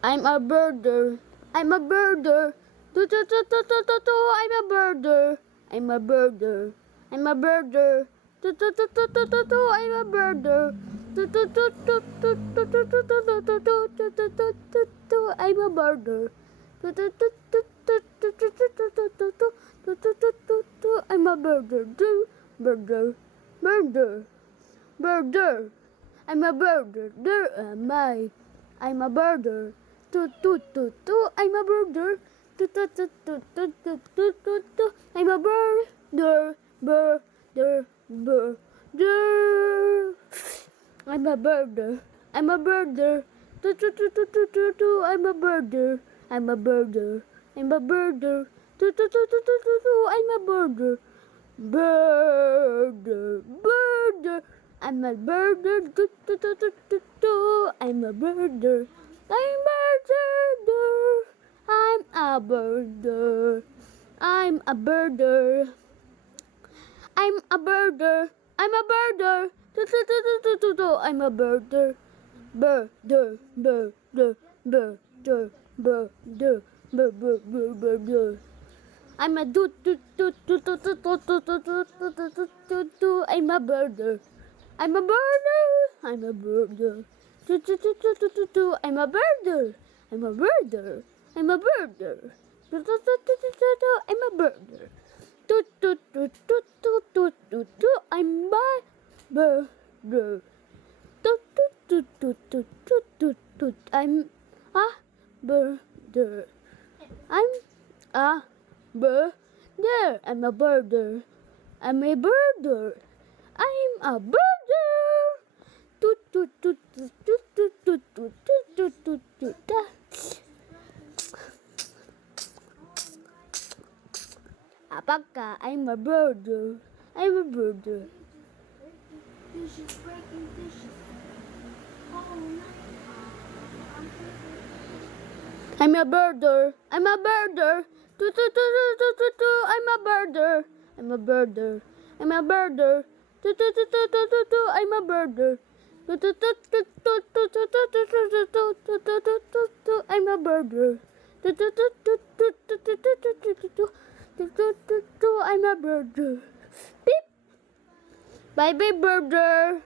I'm a birder. I'm a birder. I'm a birder. I'm a birder. I'm a birder. I'm a birder. I'm a birder. I'm a birder. Birder. Birder. Birder. I'm a birder. There am I. I'm a birder. I'm a birder. I'm a birder. Birder. Birder. I'm a birder. I'm a birder. I'm a birder. I'm a birder. I'm a birder. I'm a birder. Birder. Birder. I'm a birder. I'm a birder. I'm a birder. I'm a birder. I'm a birder. I'm a birder. I'm a birder. Birder. Birder. Birder. Birder. Birder. I'm a I'm a birder. I'm a birder. I'm a birder. I'm a birder. I'm a birder. I'm a birder. I'm a birder. I'm a birder. I'm a birder. I'm a birder. I'm a birder. I'm a birder. I'm a birder. Apaka, I'm a birder. I'm a birder. Dishes, breaking dishes. Oh, I'm a birder. I'm a birder. I'm a birder. I'm a birder. I'm a birder. I'm a birder. I'm a birder. I'm a birder. Beep. Bye bye, birder.